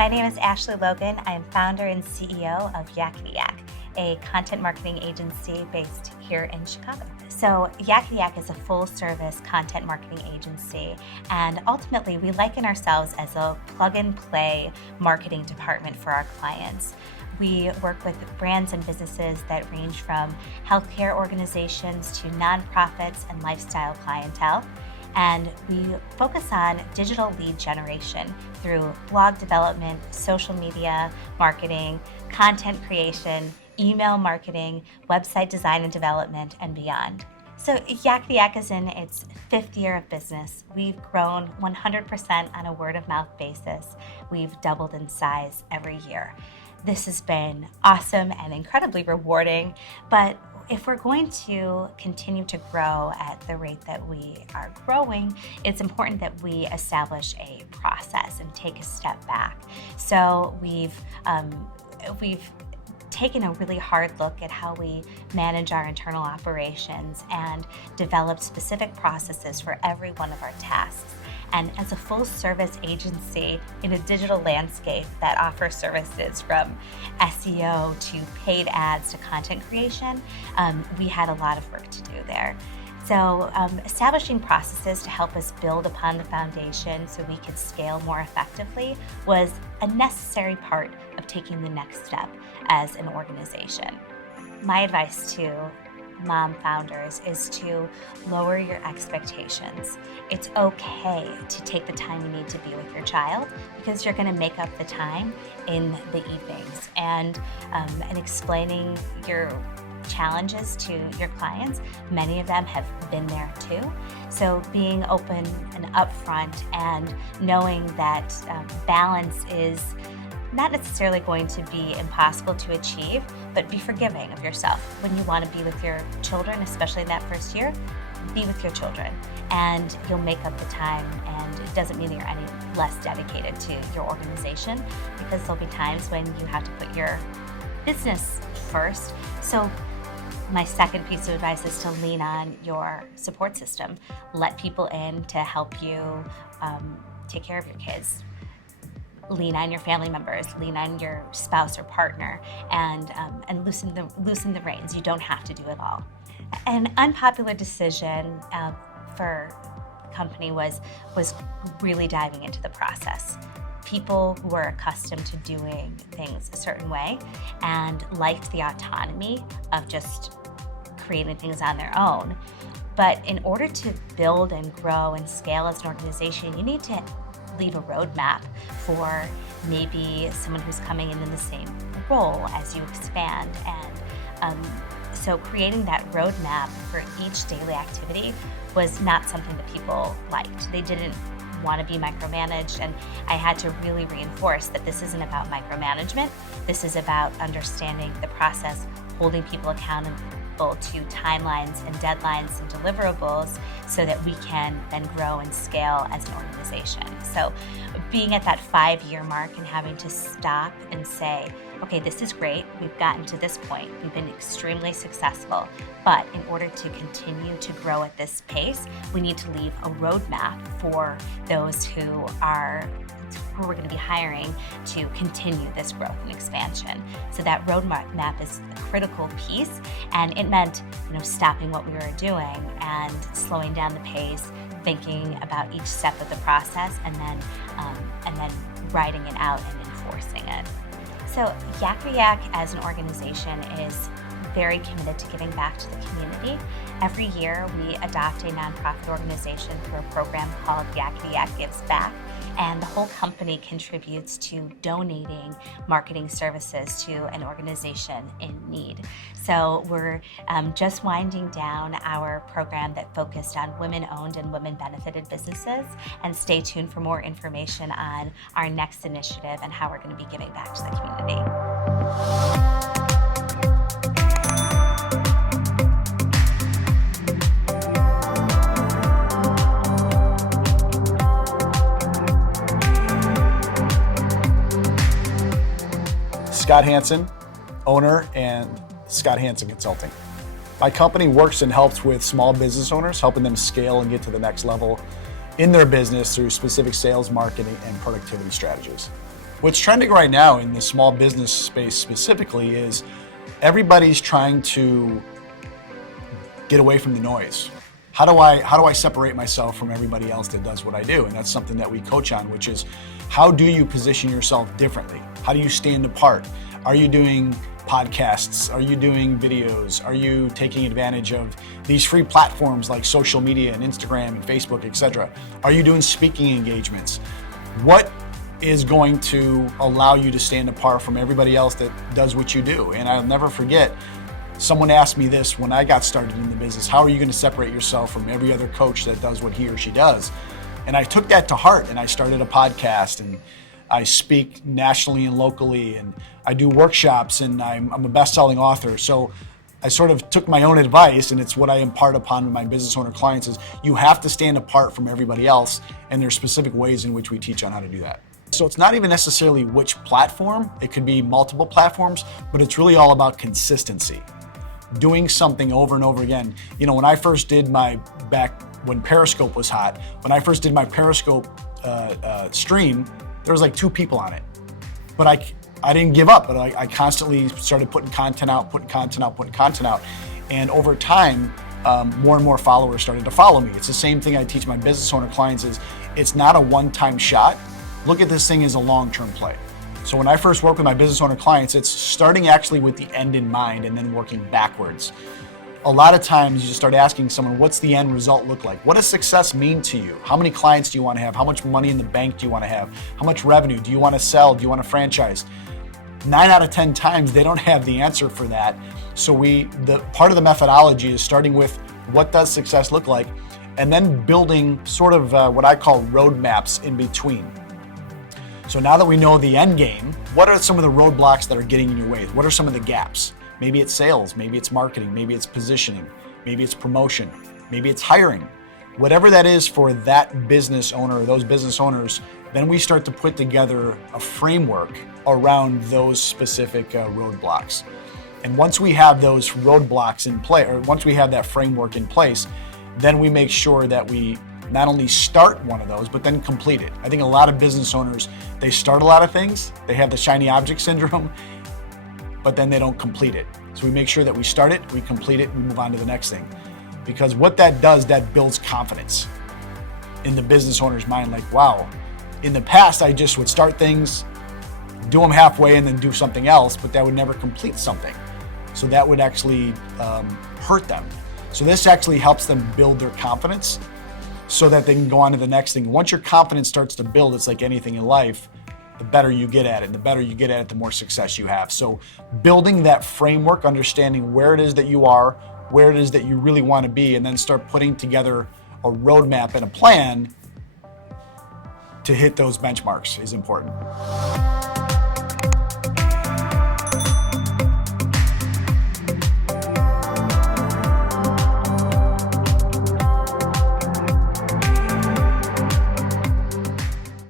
My name is Ashley Logan. I am founder and CEO of Yakkety Yak, a content marketing agency based here in Chicago. So Yakkety Yak is a full-service content marketing agency, and ultimately we liken ourselves as a plug-and-play marketing department for our clients. We work with brands and businesses that range from healthcare organizations to nonprofits and lifestyle clientele. And we focus on digital lead generation through blog development, social media marketing, content creation, email marketing, website design and development, and beyond. So Yakkety Yak is in its 5th year of business. We've grown 100% on a word of mouth basis. We've doubled in size every year. This has been awesome and incredibly rewarding, but if we're going to continue to grow at the rate that we are growing, it's important that we establish a process and take a step back. So we've taken a really hard look at how we manage our internal operations and developed specific processes for every one of our tasks. And as a full-service agency in a digital landscape that offers services from SEO to paid ads to content creation, we had a lot of work to do there. So establishing processes to help us build upon the foundation so we could scale more effectively was a necessary part of taking the next step as an organization. My advice to mom founders is to lower your expectations. It's okay to take the time you need to be with your child because you're going to make up the time in the evenings. And explaining your challenges to your clients, many of them have been there too. So being open and upfront and knowing that balance is not necessarily going to be impossible to achieve, but be forgiving of yourself. When you want to be with your children, especially in that first year, be with your children and you'll make up the time, and it doesn't mean that you're any less dedicated to your organization because there'll be times when you have to put your business first. So my second piece of advice is to lean on your support system. Let people in to help you take care of your kids. Lean on your family members, lean on your spouse or partner, and loosen the reins. You don't have to do it all. An unpopular decision for the company was really diving into the process. People who were accustomed to doing things a certain way and liked the autonomy of just creating things on their own. But in order to build and grow and scale as an organization, you need to leave a roadmap for maybe someone who's coming in the same role as you expand. And so creating that roadmap for each daily activity was not something that people liked. They didn't want to be micromanaged, and I had to really reinforce that this isn't about micromanagement. This is about understanding the process, holding people accountable to timelines and deadlines and deliverables so that we can then grow and scale as an organization. So being at that 5-year mark and having to stop and say, okay, this is great, we've gotten to this point, we've been extremely successful, but in order to continue to grow at this pace, we need to leave a roadmap for those who we're going to be hiring to continue this growth and expansion. So that roadmap is a critical piece, and it meant, stopping what we were doing and slowing down the pace, thinking about each step of the process, and then writing it out and enforcing it. So Yakkety Yak as an organization is very committed to giving back to the community. Every year we adopt a nonprofit organization through a program called Yakkety Yak Gives Back, and the whole company contributes to donating marketing services to an organization in need. So we're just winding down our program that focused on women-owned and women-benefited businesses, and stay tuned for more information on our next initiative and how we're going to be giving back to the community. Scott Hansen, owner, and Scott Hansen Consulting. My company works and helps with small business owners, helping them scale and get to the next level in their business through specific sales, marketing, and productivity strategies. What's trending right now in the small business space specifically is everybody's trying to get away from the noise. How do I separate myself from everybody else that does what I do? And that's something that we coach on, which is how do you position yourself differently? How do you stand apart? Are you doing podcasts? Are you doing videos? Are you taking advantage of these free platforms like social media and Instagram and Facebook, etc.? Are you doing speaking engagements? What is going to allow you to stand apart from everybody else that does what you do? And I'll never forget, someone asked me this when I got started in the business: how are you going to separate yourself from every other coach that does what he or she does? And I took that to heart, and I started a podcast, and I speak nationally and locally, and I do workshops, and I'm a best-selling author. So I sort of took my own advice, and it's what I impart upon my business owner clients: is you have to stand apart from everybody else, and there's specific ways in which we teach on how to do that. So it's not even necessarily which platform, it could be multiple platforms, but it's really all about consistency. Doing something over and over again. You know, when I first did when Periscope was hot, when I first did my Periscope stream, there was like 2 people on it. But I didn't give up, but I constantly started putting content out. And over time, more and more followers started to follow me. It's the same thing I teach my business owner clients: is it's not a one-time shot. Look at this thing as a long-term play. So when I first work with my business owner clients, it's starting actually with the end in mind and then working backwards. A lot of times you just start asking someone, what's the end result look like? What does success mean to you? How many clients do you want to have? How much money in the bank do you want to have? How much revenue? Do you want to sell? Do you want to franchise? 9 out of 10 times they don't have the answer for that. So the part of the methodology is starting with what does success look like, and then building sort of what I call roadmaps in between. So now that we know the end game, what are some of the roadblocks that are getting in your way? What are some of the gaps? Maybe it's sales, maybe it's marketing, maybe it's positioning, maybe it's promotion, maybe it's hiring. Whatever that is for that business owner or those business owners, then we start to put together a framework around those specific roadblocks. And once we have those roadblocks in play, or once we have that framework in place, then we make sure that we not only start one of those, but then complete it. I think a lot of business owners, they start a lot of things, they have the shiny object syndrome, but then they don't complete it. So we make sure that we start it, we complete it, we move on to the next thing. Because what that does, that builds confidence in the business owner's mind. Like, wow, in the past, I just would start things, do them halfway, and then do something else, but that would never complete something. So that would actually hurt them. So this actually helps them build their confidence so that they can go on to the next thing. Once your confidence starts to build, it's like anything in life, the better you get at it. The better you get at it, the more success you have. So building that framework, understanding where it is that you are, where it is that you really want to be, and then start putting together a roadmap and a plan to hit those benchmarks is important.